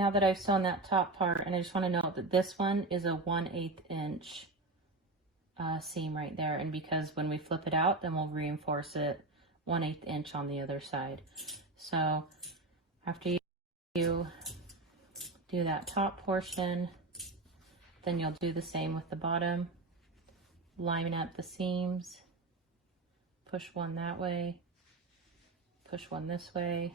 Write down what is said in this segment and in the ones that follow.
now that I've sewn that top part, and I just want to note that this one is a 1/8 inch seam right there, and because when we flip it out, then we'll reinforce it 1/8 inch on the other side. So after you do that top portion, then you'll do the same with the bottom, line up the seams, push one that way, push one this way,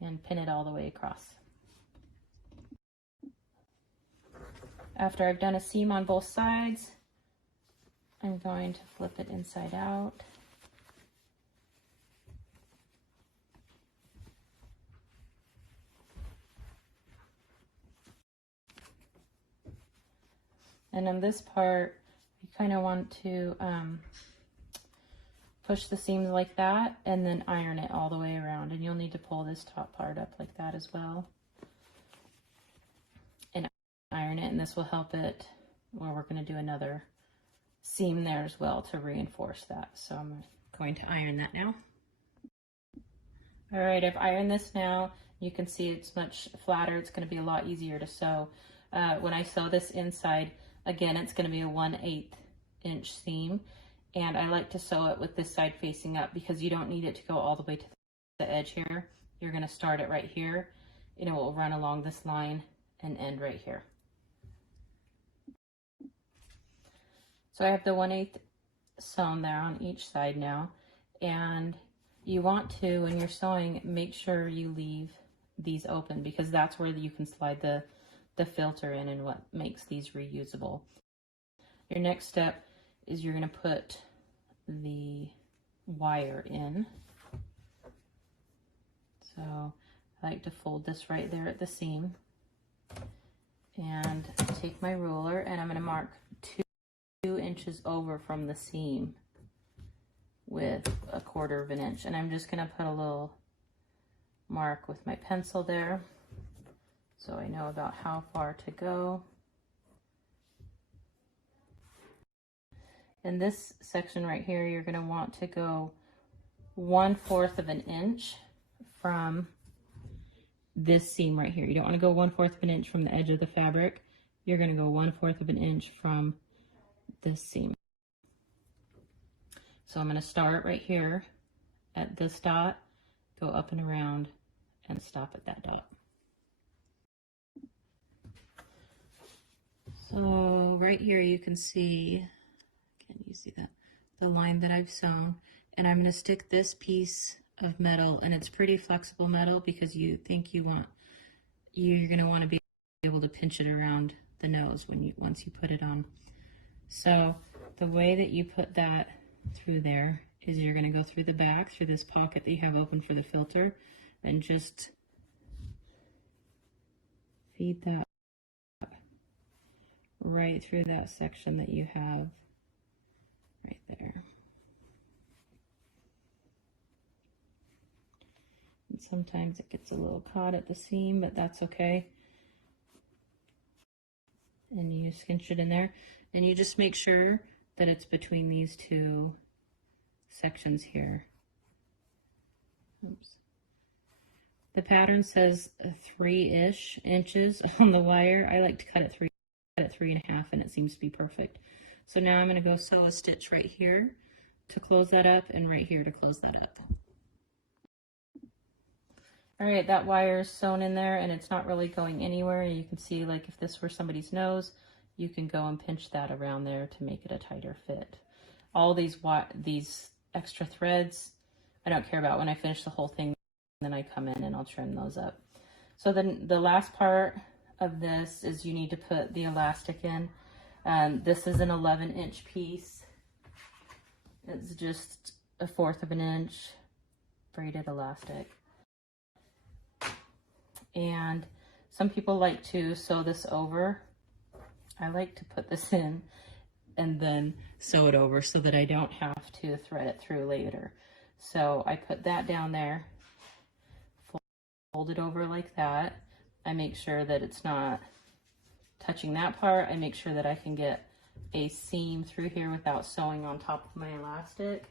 and pin it all the way across. After I've done a seam on both sides, I'm going to flip it inside out. And on this part, you kind of want to push the seams like that and then iron it all the way around. And you'll need to pull this top part up like that as well. And iron it, and this will help it. Well, we're going to do another seam there as well to reinforce that. So I'm going to iron that now. All right, I've ironed this now. You can see it's much flatter. It's going to be a lot easier to sew. When I sew this inside, again, it's going to be a 1/8 inch seam, and I like to sew it with this side facing up because you don't need it to go all the way to the edge here. You're going to start it right here, and it will run along this line and end right here. So I have the 1/8 sewn there on each side now, and you want to, when you're sewing, make sure you leave these open because that's where you can slide the filter in and what makes these reusable. Your next step is you're going to put the wire in. So I like to fold this right there at the seam and take my ruler, and I'm going to mark 2 inches over from the seam with 1/4 inch, and I'm just going to put a little mark with my pencil there so I know about how far to go. In this section right here, you're going to want to go 1/4 inch from this seam right here. You don't want to go 1/4 inch from the edge of the fabric. You're going to go 1/4 inch from this seam. So I'm going to start right here at this dot, go up and around, and stop at that dot. So right here you can see, can you see that? The line that I've sewn, and I'm going to stick this piece of metal, and it's pretty flexible metal because you're going to want to be able to pinch it around the nose once you put it on. So the way that you put that through there is you're going to go through the back, through this pocket that you have open for the filter, and just feed that right through that section that you have right there. And sometimes it gets a little caught at the seam, but that's okay. And you cinch it in there, and you just make sure that it's between these two sections here. Oops. The pattern says 3-ish inches on the wire. I like to cut it 3.5, and it seems to be perfect. So now I'm going to go sew a stitch right here to close that up, and right here to close that up. All right, that wire is sewn in there, and it's not really going anywhere. You can see, like, if this were somebody's nose, you can go and pinch that around there to make it a tighter fit. All these extra threads, I don't care about. When I finish the whole thing, then I come in and I'll trim those up. So then the last part of this is you need to put the elastic in. This is an 11-inch piece. It's just 1/4 inch braided elastic. And some people like to sew this over. I like to put this in and then sew it over so that I don't have to thread it through later. So I put that down there, fold it over like that. I make sure that it's not touching that part. I make sure that I can get a seam through here without sewing on top of my elastic.